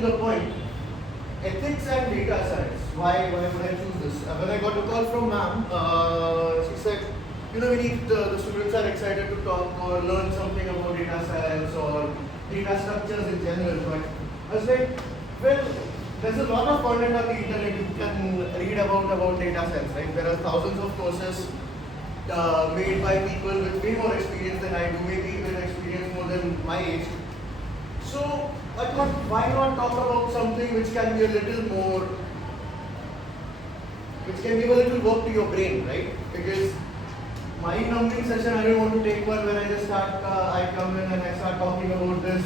to the point, ethics and data science. Why would I choose this? When I got a call from ma'am, she said, Vineet, the students are excited to talk or learn something about data science or data structures in general. But I was like, well, there's a lot of content on the internet you can read about data science, right? There are thousands of courses made by people with way more experience than I do, maybe even experience more than my age. So I thought, why not talk about something which can be a little more, which can give a little work to your brain, right? Because mind numbing session, I don't want to take one where I just start, I come in and I start talking about this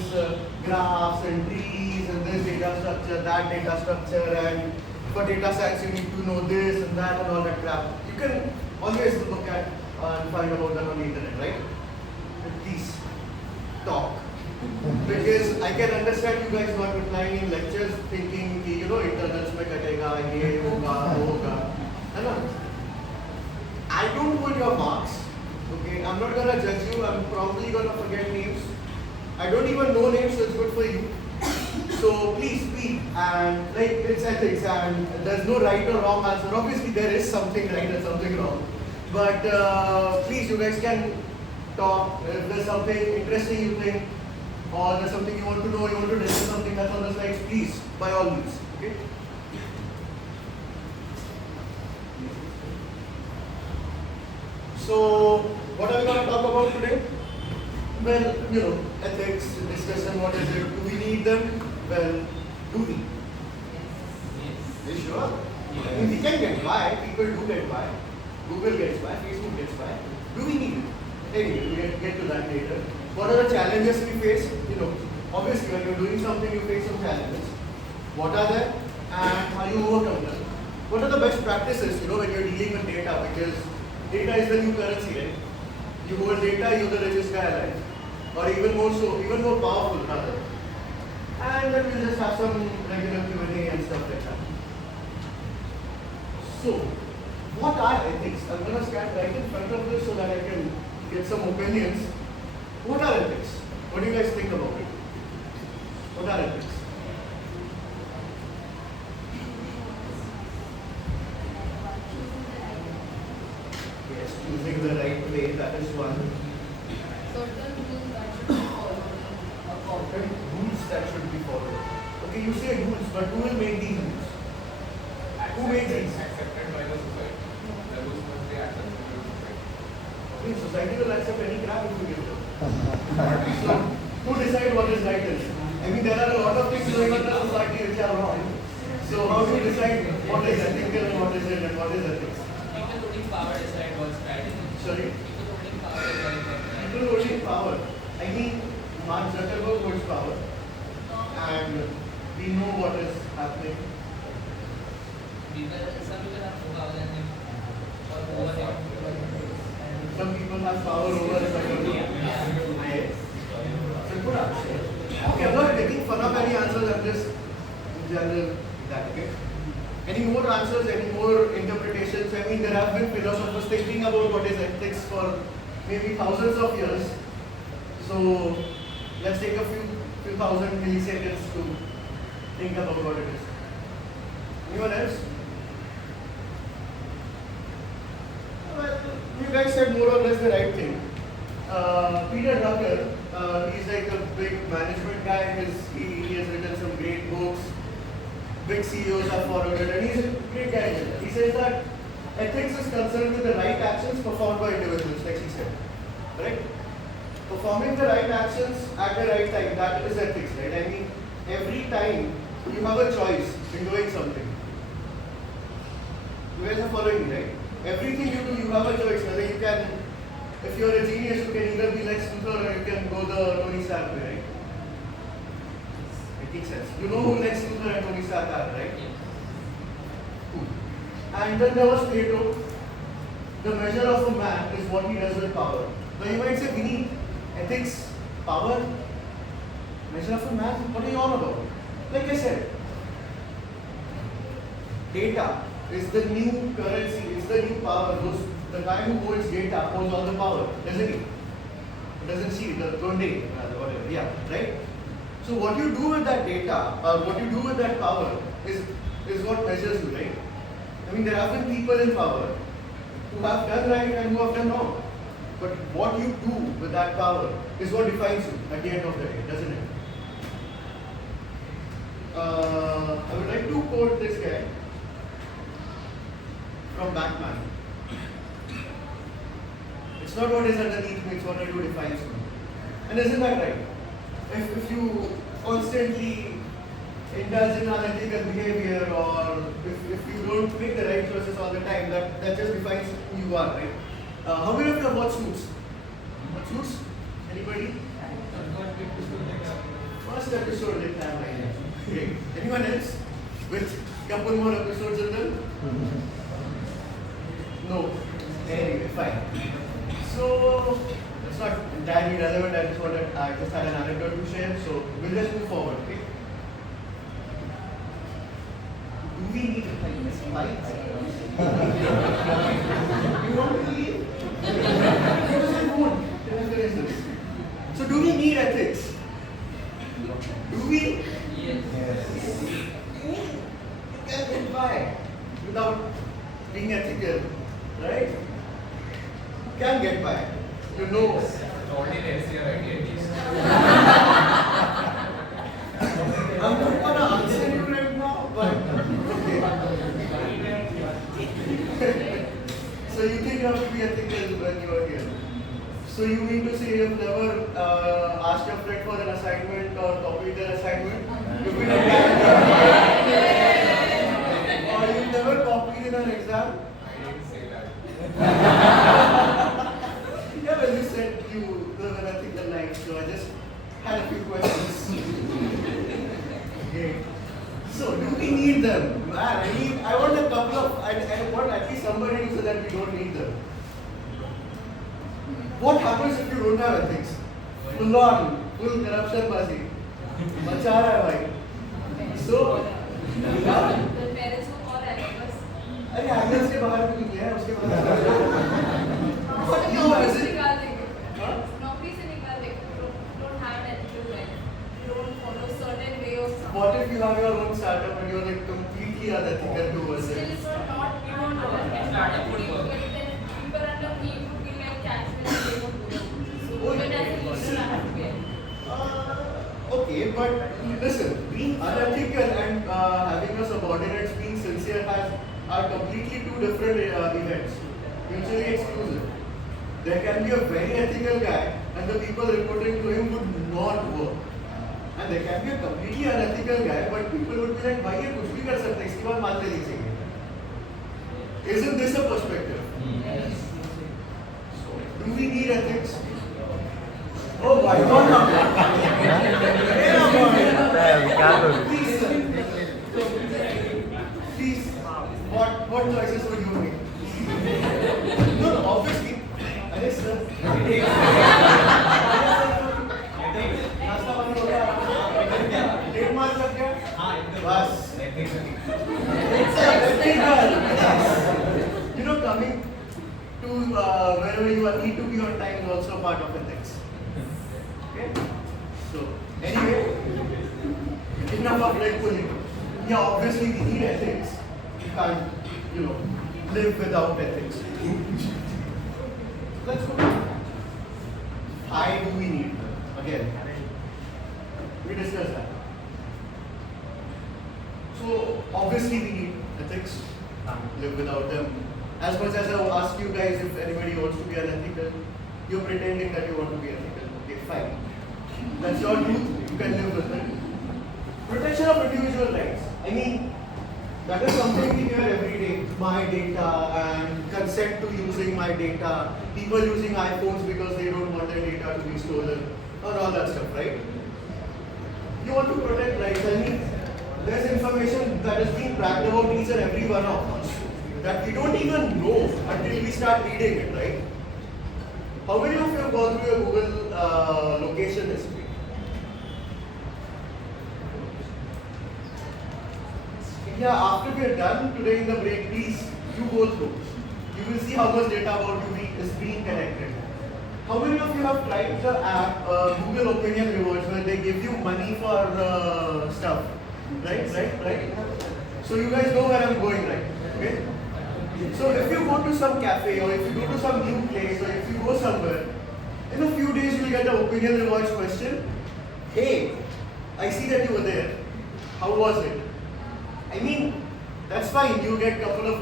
graphs and trees and this data structure, that data structure, and for data science you need to know this and that and all that crap. You can always look at and find about that on the internet, right? But please, talk. Because I can understand you guys not replying in lectures thinking, internals mein katega, ye hoga, wo hoga. I don't put your marks, okay? I'm not gonna judge you, I'm probably gonna forget names. I don't even know names, so it's good for you. So please speak, and it's ethics, and there's no right or wrong answer. Obviously there is something right and something wrong. But please, you guys can talk. If there's something interesting you think, or there's something you want to know, you want to discuss something that's on the slides, please, by all means, okay? So, what are we going to talk about today? Well, ethics, discussion, what is it? Do we need them? Well, do we? Yes. Are you sure? Yes. I mean, we can get by, people do get by. Google gets by, Facebook gets by. Do we need it? Anyway, we'll get to that later. What are the challenges we face? Obviously when you're doing something, you face some challenges. What are they? And how you overcome them? What are the best practices, when you're dealing with data? Because data is the new currency, right? You hold data, you're the richest guy alive. Or even more so, even more powerful rather. And then we'll just have some regular Q&A and stuff like that. So, what are ethics? I'm going to stand right in front of this so that I can get some opinions. What are ethics? What do you guys think about it? What are ethics? Yes, choosing the right way, that is one. Certain rules that should be followed. Certain rules that should be followed. Okay, you say rules, but who will make these rules? Who makes these? Accepted by the society. The rules must be accepted by the society. Okay, society will accept any crap if you give them. So, who decides what is right is? I mean, there are a lot of things going on in the society which are wrong. So, how do you decide what is ethical and what is it and what is ethics? People holding power decide what's right. Sorry? People holding power decide what's right. People holding power. I mean, Mark Zuckerberg holds power. And we know what is happening. Some people have more power than him. Or over him. Some people have power over Zuckerberg. Yes. It's a good answer. Okay, I'm not making fun of any answers, I'm just in general that, okay? Any more answers, any more interpretations? I mean, there have been philosophers thinking about what is ethics for maybe thousands of years. So, let's take a few thousand milliseconds to think about what it is. Anyone else? Well, you guys said more or less the right thing. Peter Drucker, he's like a big management guy. He has written some great books. Big CEOs have followed it, and he's a great guy. He says that ethics is concerned with the right actions performed by individuals, like he said. Right? Performing the right actions at the right time, that is ethics, right? I mean, every time you have a choice in doing something. You guys are following me, right? Everything you do, you have a choice. Whether you can, if you're a genius, you can either be Lex Luthor or you can go the Tony Stark way, right? It makes sense. You know who Lex Luthor and Tony Stark are, right? Cool. And then there was Plato. The measure of a man is what he does with power. Now you might say, Vineet, ethics, power, measure of a man, what are you on about? Like I said, data is the new currency, it's the new power. The guy who holds data holds all the power, doesn't he? He doesn't see the Gonde, whatever, yeah, right? So what you do with that data, what you do with that power is what measures you, right? I mean, there have been people in power who have done right and who have done wrong. But what you do with that power is what defines you at the end of the day, doesn't it? I would like to quote this guy from Batman. It's not what is underneath me, it's what I do defines me. And isn't that right? If you constantly indulge in unethical behavior, or if you don't make the right choices all the time, that just defines who you are, right? How many of you have watched Suits? What Suits? Anybody? First episode देखा है मैंने. Great. Anyone else? With couple more episodes in them? No. Anyway, fine. So it's not entirely relevant. I just had an anecdote to share. So we'll just move forward. Okay? Do we need lights? You want to leave? So do we need ethics? Do we? Yes. You can get by without being ethical, right? You can get by. You know. It's only an NCR idea at least. I'm not gonna answer you right now, but okay. So you think you have to be ethical when you are here? So you mean to say you've never asked your friend for an assignment or copied their assignment? You've been a or you've never copied in an exam? I didn't say that. Yeah, well, you said you live an ethical life, so I just had a few questions. Okay. So, do we need them? Man, I want a couple of, I want at least somebody to say that we don't need them. What happens if you don't have ethics? Full on, full corruption bazi. मचा रहा है भाई. So, yeah. The parents को call आएगा बस. अरे ambulance के बाहर भी निकले हैं उसके बाद. What you नौकरी as से it? निकाल देंगे. Huh? नौकरी से निकाल देंगे. Don't have an ethical life. You don't follow certain way of something. What if you have your own startup and you're like completely unethical towards Still, it? it's not you don't know. Startup would work. Then people under me would be like catchment. They won't do it. So Oh, even yeah. as a leader, I have to be ethical. Okay, but listen, being unethical and having your subordinates being sincere are completely two different events, mutually exclusive. There can be a very ethical guy and the people reporting to him would not work. And there can be a completely unethical guy, but people would be like, भाई ये कुछ भी कर सकते हैं, इसके बाद मान ले लीजिए. Isn't this a perspective? Yes. Do we need ethics? Oh my God! Please, sir. Please, what choices would you make? No, obviously. अरे sir. नाश्ता पानी हो गया? डेढ़ मार्च तक क्या? बस. It's ethical. You know, coming to wherever you need to be on time is also part of ethics. Okay? So, anyway, enough of leg pulling. Yeah, obviously we need ethics. You can't, live without ethics. Let's go. Why do we need them? Again, we discussed that. So, obviously we need ethics. Can't live without them. As much as I ask you guys if anybody wants to be unethical, you're pretending that you want to be ethical. Okay, fine. That's your truth. You can live with it. Protection of individual rights. I mean, that is something we hear every day. My data and consent to using my data. People using iPhones because they don't want their data to be stolen. Or all that stuff, right? You want to protect rights. I mean, there's information that is being bragged about each and every one of us that we don't even know until we start reading it, right? How many of you have gone through your Google location history? Yeah, after we are done today in the break, please, you go through. You will see how much data about you is being collected. How many of you have tried the app Google Opinion Rewards where they give you money for stuff? Right? So you guys know where I'm going, right? Okay? So if you go to some cafe or if you go to some new place or if you go somewhere, in a few days you will get an Opinion Rewards question. Hey, I see that you were there. How was it? I mean, that's fine. You get a couple of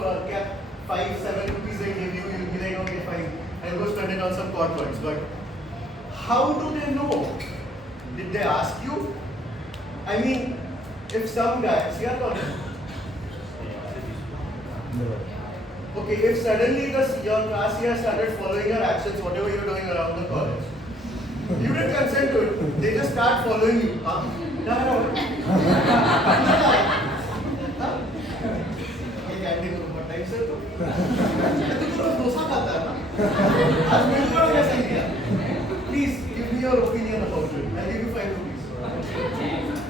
5-7 rupees they give you. You'll be like, okay, fine. I'll go spend it on some pot points. But how do they know? Did they ask you? I mean, if some guy, see, okay, if suddenly your class here started following your actions, whatever you're doing around the college, you didn't consent to it. They just start following you. Huh? No. Canteen में बहुत time से तो रोज डोसा खाता है ना आज मेरे को कैसे किया please give me your opinion about it I give you 5 rupees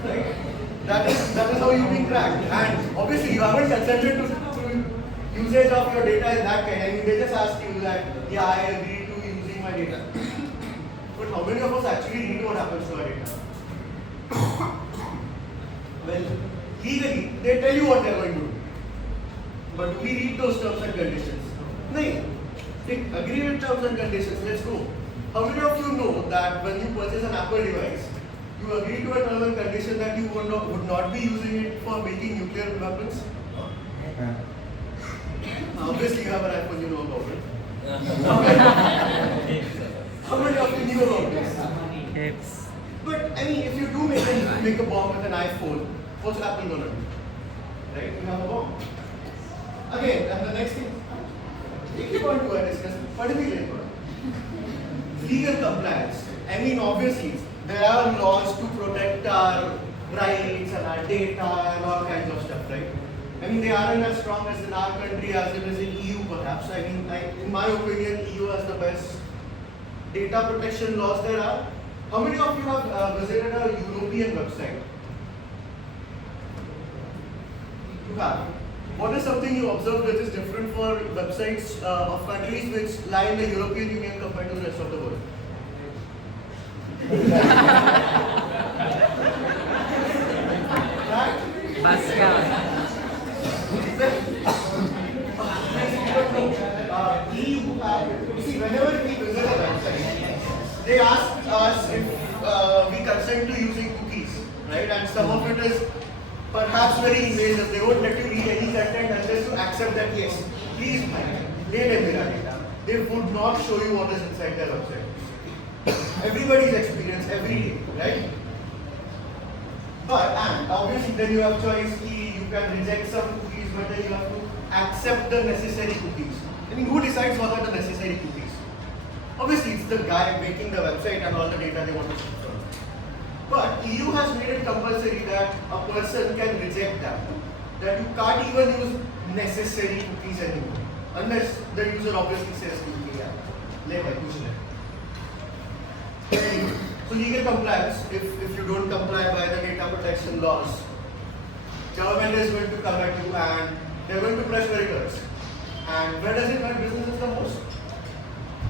right that is how you be cracked and obviously you haven't consented to usage of your data in that kind. I mean they just ask you that yeah I agree to using my data but how many of us actually read what happens to our data? Well legally they tell you what they are going to do. But do we read those terms and conditions? No. Agree with terms and conditions. Let's go. How many of you know that when you purchase an Apple device, you agree to a term and condition that you would not be using it for making nuclear weapons? Obviously, you have an iPhone, you know about it. How many of you knew about this? But I mean, if you do make a bomb with an iPhone, what's Apple gonna do? Right? You have a bomb. Again, and the next thing, if you want to discuss, particularly legal compliance. I mean, obviously, there are laws to protect our rights and our data and all kinds of stuff, right? I mean, they aren't as strong as in our country as it is in EU, perhaps. I mean, in my opinion, EU has the best data protection laws there are. How many of you have visited a European website? You have. What is something you observed which is different for websites of countries which lie in the European Union compared to the rest of the world? See, whenever we visit a website, they ask us if we consent to using cookies, right? And some of it is perhaps very invasive. They won't let you read any content unless you accept that yes, please lay data. They would not show you what is inside their website. Everybody's experience every day, right? But and obviously then you have choice key, you can reject some cookies, but then you have to accept the necessary cookies. I mean who decides what are the necessary cookies? Obviously it's the guy making the website and all the data they want to see from. But EU has made it compulsory that a person can reject that. That you can't even use necessary cookies anymore. Unless the user obviously says cookie, yeah. So legal compliance, if you don't comply by the data protection laws, government is going to come at you and they're going to press very cards. And where does it hurt businesses the most?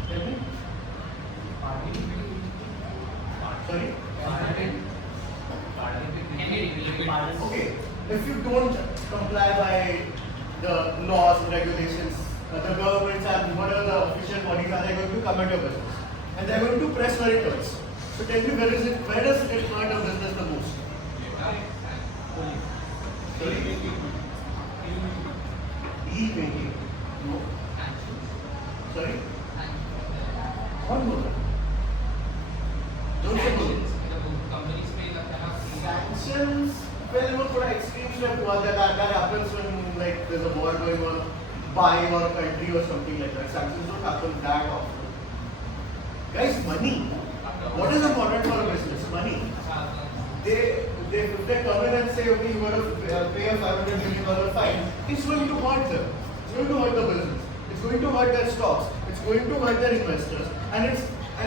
Tell me. Sorry? Okay, if you don't comply by the laws and regulations, the governments and whatever the official bodies are, they're going to come at your business. And they're going to press where it hurts. So tell me, where does it hurt a business the most? E-banking. No. Sorry? One more. Don't say no. Sanctions, well, वो थोड़ा extreme step हुआ that happens when like there's a war going on, buying or a country or something like that. Sanctions don't happen that often. Guys, money. What is important for a business? Money. If they come in and say, okay, you got to pay a $500 million fine, it's going to hurt them. It's going to hurt the business. It's going to hurt their stocks. It's going to hurt their investors, and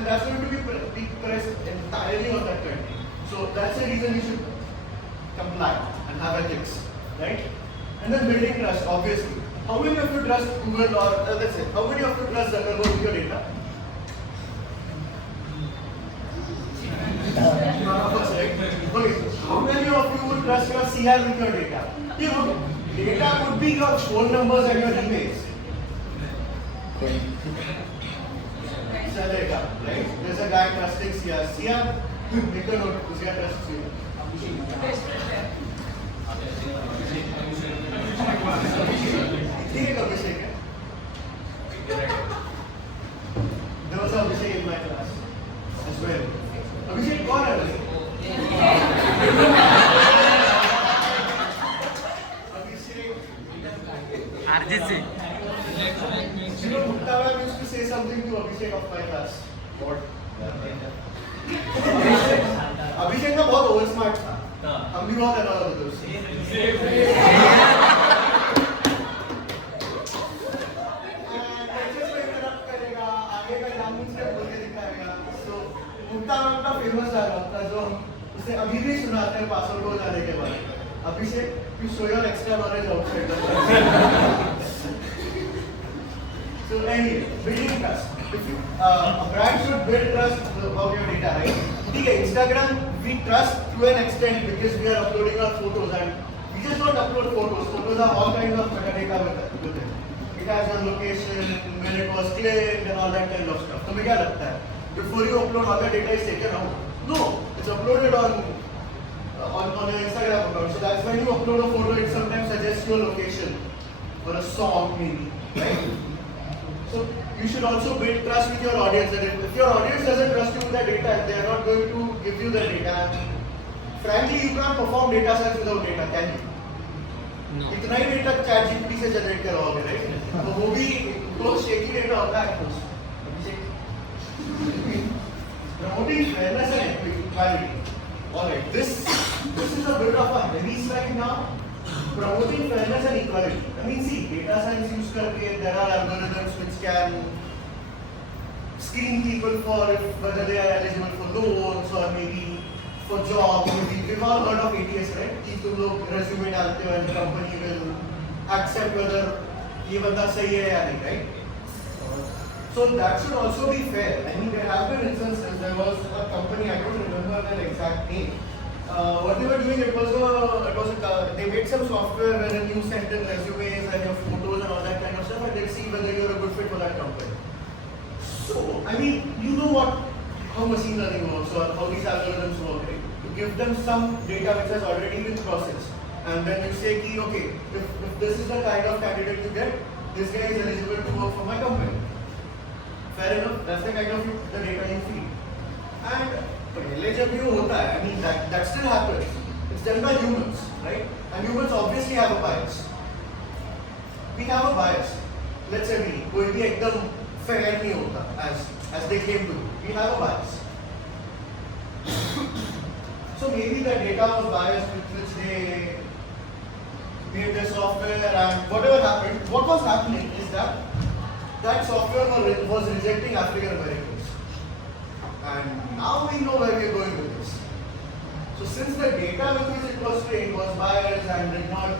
that's going to be pressed entirely on that country. So that's the reason you should comply and have ethics, right? And then building trust, obviously. How many of you trust Google or let's say, how many of you trust Zuckerberg with your data? None of us, right? Okay, how many of you would trust your CR with your data? You know, data could be your phone numbers and your emails. Chaleka, right? There's a guy trusting CR. CR, make a note, CR trusts you. ठीक है अभिषेक है There was Abhishek in my class as well. Abhishek कौन है Abhishek अर्जित Singh You know, Mukta ma'am used to say something to Abhishek of my class. What? Abhishek ना बहुत over smart था. हम भी बहुत अनार होते थे उससे. lectures में interrupt करेगा, आगे का example से बोल के दिखाएगा. So मुक्ता मैम का famous डायलॉग था जो हम उसे अभी भी सुनाते हैं पासवर्ड को जाने के बाद. Abhishek, you show your extra knowledge outside the class. So anyway, building trust. If you, a brand should build trust about your data, right? Okay, Instagram, we trust to an extent because we are uploading our photos and we just don't upload photos. Photos are all kinds of metadata with it. It has a location, when it was clicked and all that kind of stuff. So what do you think? Before you upload, all the data is taken out? No, it's uploaded on an Instagram account. So that's when you upload a photo, it sometimes suggests your location or a song maybe, right? So you should also build trust with your audience. And if your audience doesn't trust you with the data, they are not going to give you the data. Frankly, you can't perform data science without data, can you? No. इतना ही data chat GPT से generate करवाओगे, right? तो वो भी बहुत shaky data होता है कुछ. Promoting fairness and equality. All right, this is a bit of a heavy slide now. Promoting fairness and equality. I mean, see, data science use करके there are algorithms which can screen people for whether they are eligible for loans or maybe for jobs. We've all heard of ATS, right? कि तुम लोग resume डालते हो and the company will accept whether ये बंदा सही है या नहीं, right? So that should also be fair. I mean, there have been instances. There was a company, I don't remember their exact name. What they were doing, they made some software wherein you sent in resumes and your photos and all that kind of stuff, and they'd see whether you're a good fit for that company. So, I mean, you know how machine learning works or how these algorithms work, right? You give them some data which has already been processed, and then you say, okay, if this is the kind of candidate you get, this guy is eligible to work for my company. Fair enough. That's the kind of the data you feed. And पहले जब ये होता है, I mean that still happens. It's done by humans, right? And humans obviously have a bias. We have a bias. Let's say कोई भी एकदम fair नहीं होता as they claim to. We have a bias. So maybe the data was biased with which they made their software, and whatever happened, what was happening is that software was rejecting African Americans. And now we know where we are going with this. So since the data with which it was trained was biased and did not,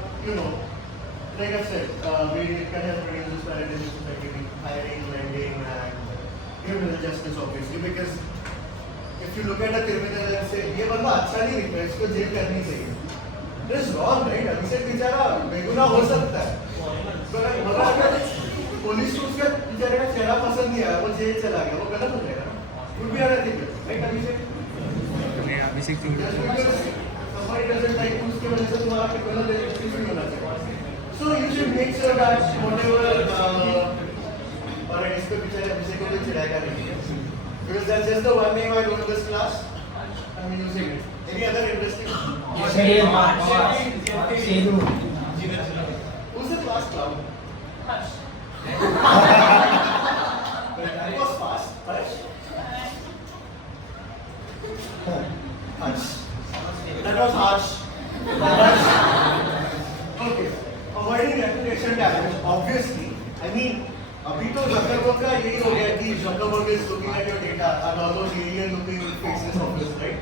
like I said, it can have produced disparities affecting hiring, lending, and criminal justice obviously. Because if you look at a criminal and say, ये बंदा अच्छा नहीं दिख रहा है, इसको jail करनी चाहिए. This is wrong, right? अभिषेक बेचारा बेगुनाह हो सकता है. मगर अगर पुलिस को उसका बेचारे का चेहरा पसंद नहीं आया, वो जेल चला गया, वो गलत हो जाएगा ना? Would be unethical, right, Abhishek? Abhishek Singh Just because somebody doesn't like you, उसके वजह से तुम्हारा criminal justice नहीं होना चाहिए. So you should make sure that whatever, और इसको बेचारे अभिषेक को भी चिढ़ाएगा नहीं. Because that's just the one name I know in this class. I'm using it. Any other interesting? Who's the class clown? Hush. That was fast. Hush. Hush. That was harsh. Hush. Okay. Avoiding reputation damage. Obviously, I mean, अभी तो Zuckerberg का यही हो गया कि Zuckerberg is looking at your data and all those alien-looking faces of this, right?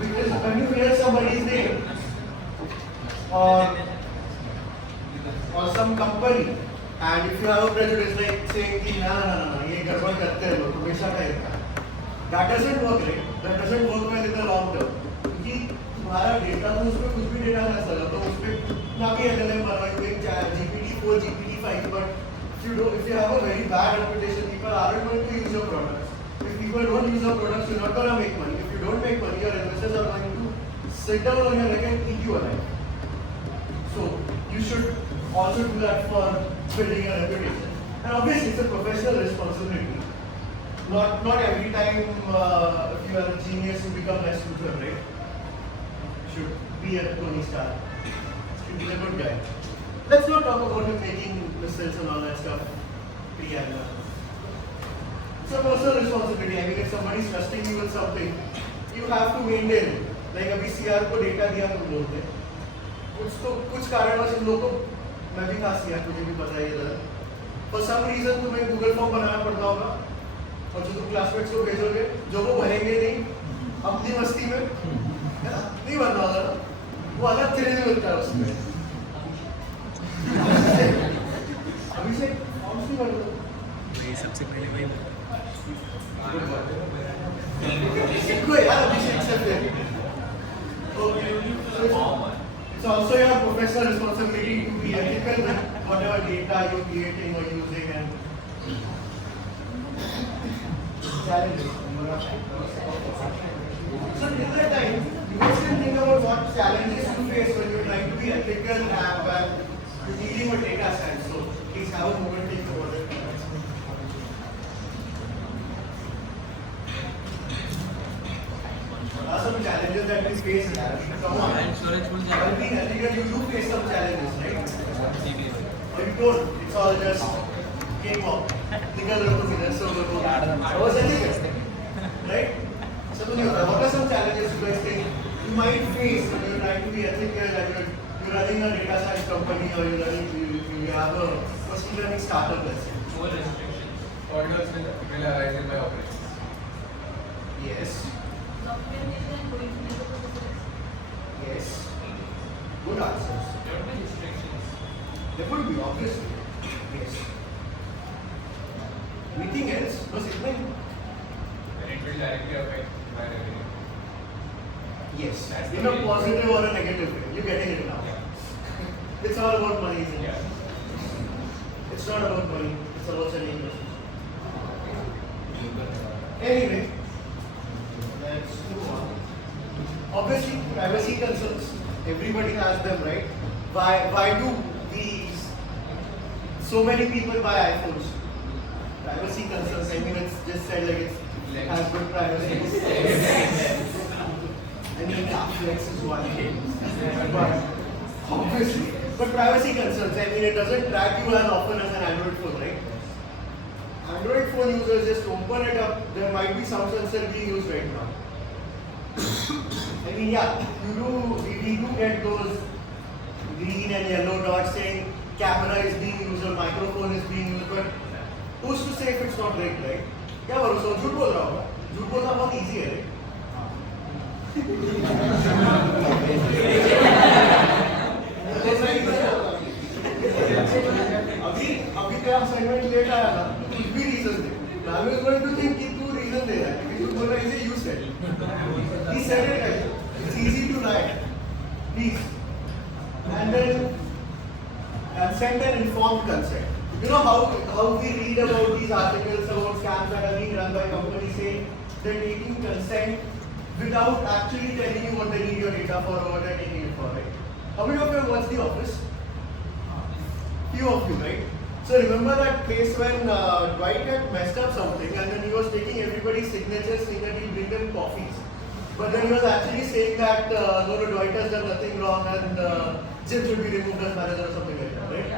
Because when you hear somebody's name or some company, and if you have a prejudice like saying कि ना ये गड़बड़ करते हैं लोग, हमेशा का इतना. That doesn't work, right? That doesn't work well in the long term. क्योंकि तुम्हारा डेटा तो उसमें कुछ भी डेटा ना चला तो उसमें ना भी LLM बनवाई हुई GPT-4, GPT-5, but if you have a very bad reputation, people aren't going to use your products. If people don't use your products, you're not going to make money. If you don't make money, your investors are going to sit down on your neck and eat you alive. So you should also do that for building your reputation. And obviously, it's a professional responsibility. Not every time if you are a genius, you become less Luthor, right? You should be a Tony Stark. You should be a good guy. Let's not talk about him making missiles and all that stuff. Pre-Anna. It's a personal responsibility. I mean, if somebody is trusting you with something, you have to maintain it. Like अभी CR को data दिया तुम लोग ने, कुछ कारणवश इन लोगों को मैं भी था CR तुझे भी पता है इधर. For some reason तुम्हें Google फॉर्म बनाना पड़ता होगा और जो तुम क्लासमेट्स को भेजोगे जो वो भरेंगे नहीं अपनी मस्ती में है ना नहीं बनना होगा ना वो अलग थ्रिल मिलता है उसमें. अभी से फॉर्म्स नहीं बनते ये सबसे पहले वही सीखो यार अभी से एक्सेप्ट है. It's also your professional responsibility to be ethical with whatever data you're creating or using and challenges. So till that time, you must think about what challenges you face when you're trying to be ethical and you're dealing with data science. So please have a moment to think about it. What are some challenges that we face? Come on. While being ethical, you do face some challenges, right? Or you don't. It's all just cakewalk. I was ethical, right? So what are some challenges you guys think you might face when you're trying to be ethical and you're running a data science company or you have a machine learning startup, let's say? More restrictions. Orders will arise in my operations. Yes. Documentation and going to the process. Yes. Good answers. There will be restrictions. There could be, obviously. Yes. Anything else? No segment? And it will directly affect my revenue. Yes. That's In the a main positive or a negative way. You're getting it now. Yeah. It's all about money, isn't it? Yeah. It's not about money. It's about selling yourself. Anyway, let's move on. Obviously, privacy concerns. Everybody has them, right? Why do these so many people buy iPhones? Privacy concerns. I mean, it's just said like it has good privacy. I mean, Flex is one thing, but obviously, but privacy concerns. I mean, it doesn't track you as often as an Android phone, right? Android phone users just open it up. There might be some sensor being used right now. I mean, yeah, we do get those green and yellow dots saying camera is being used or microphone is being used, but who's to say if it's not rigged, right? क्या भरोसा झूठ बोल रहा होगा झूठ बोलना बहुत easy है अभी तेरा असाइनमेंट लेट आया ना कुछ भी रीजन दे I was going to think कि तू रीजन दे रहा है क्योंकि तू बोल रहा है इसे यूज कर he said it it's easy to write please and then consent and informed consent. You know how we read about these articles about scams that are being run by companies saying they're taking consent without actually telling you what they need your data for or what they're taking it for, right? How many of you have watched The Office? Few of you, right? So remember that case when Dwight had messed up something and then he was taking everybody's signatures saying that he'll bring them coffees. But then he was actually saying that no, Dwight has done nothing wrong and Jim should be removed as manager or something like that, right?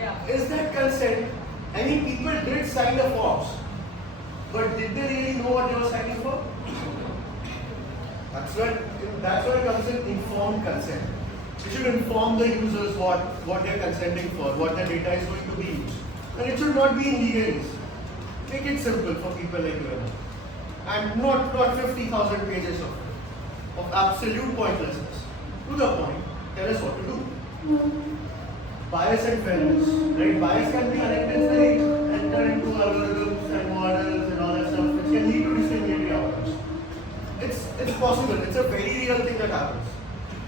Yeah. Is that consent? I mean, people did sign the forms, but did they really know what they were signing for? That's where it comes in informed consent. You should inform the users what they're consenting for, what their data is going to be used. And it should not be in legalese. Make it simple for people like you and I. And not 50,000 pages of absolute pointlessness. To the point, tell us what to do. Bias and fairness, right? Bias can be unintentionally enter into algorithms and models and all that stuff, which can lead to discriminatory It's possible. It's a very real thing that happens.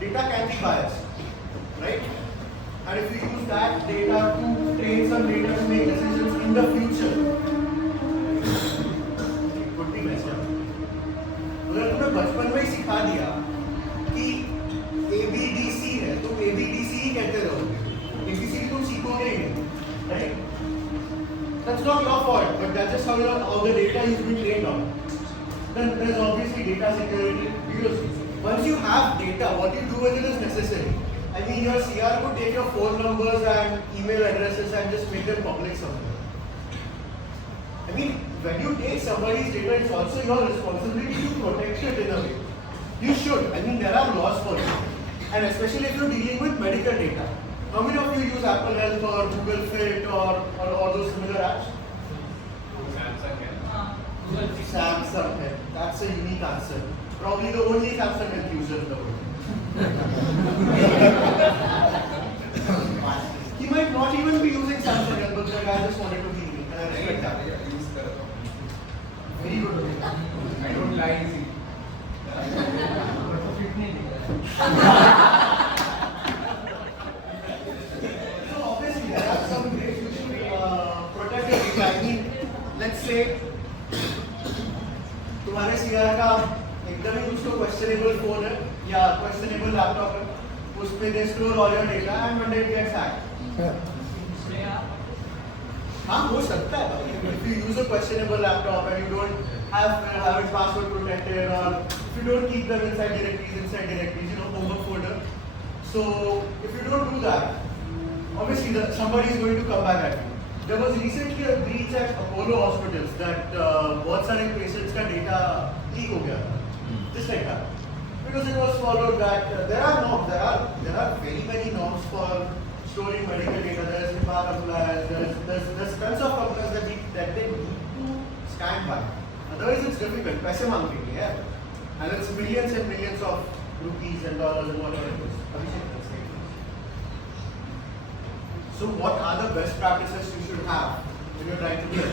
Data can be biased, right? And if you use that data to train some data to make decisions in the future, it could be messed up. अगर तुम्हें बचपन में ही सिखा दिया कि ABDC है, तो ABDC ही कहते रहोगे. ABCD तुम सीखोगे ही नहीं, right? That's not your fault, but that's just how the data is being trained on. Then there's obviously data security. Because once you have data, what you do with it is necessary. I mean, your CR could take your phone numbers and email addresses and just make them public somewhere. I mean, when you take somebody's data, it's also your responsibility to protect it in a way. You should. I mean, there are laws for it. And especially if you're dealing with medical data. How many of you use Apple Health or Google Fit or all those similar apps? Samsung है. Google Fit. Samsung Health. That's a unique answer. Probably the only Samsung Health user in the world. He might not even be using Samsung Health, but the guy just wanted to be unique. And I respect that. Use करता हूँ. Very good. I don't lie easy. तो fit नहीं दिख रहा है. So obviously there are some ways you should protect your data. I mean, let's say तुम्हारे CR का एकदम ही उसको questionable phone है या questionable laptop है, उस पे they store all your data and one day it gets hacked. हाँ हो सकता है. If you use a questionable laptop and you don't have it password protected, or if you don't keep them inside directories, you know, homework folder. So if you don't do that, obviously somebody is going to come back at you. There was recently a breach at Apollo hospitals that बहुत सारे patients का data leak हो गया, just like that. Because it was followed that there are norms, there are very many norms for storing medical data. There is HIPAA compliance, there's tons of compliance that they need to stand by. Otherwise it's difficult. पैसे मांगेंगे यार, and it's millions and millions of rupees and dollars and whatever it is. Abhishek, let's say. So what are the best practices you should have when you're trying to do it?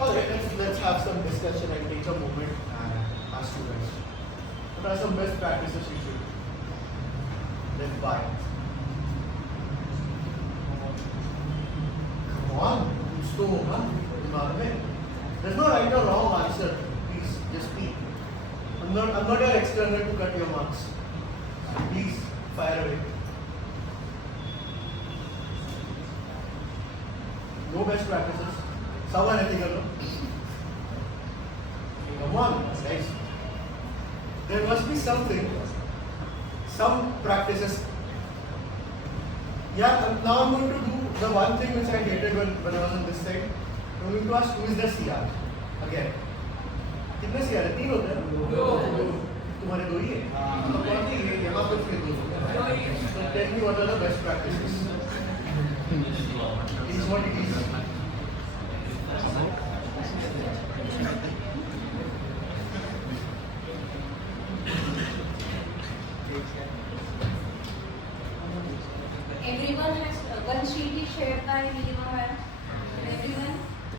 Okay, let's have some discussion and take a moment and ask you guys. What are some best practices you should live by? Come on, कुछ तो होगा दिमाग में. There's no right or wrong answer. Please, just speak. I'm not your external to cut your marks. Please, fire away. No best practices. Someone ethical, no? Come on, guys. There must be something, some practices. Yeah, now I'm going to do the one thing which I hated when I was on this side. I'm going to ask who is the CR again. कितने CR है? 3 होते हैं? 2. तुम्हारे 2 ही है? तो कौन सी है? यहाँ कुछ नहीं 2 होते हैं. So tell me what are the best practices? Is what it is. Everyone has one sheet is shared by minimum and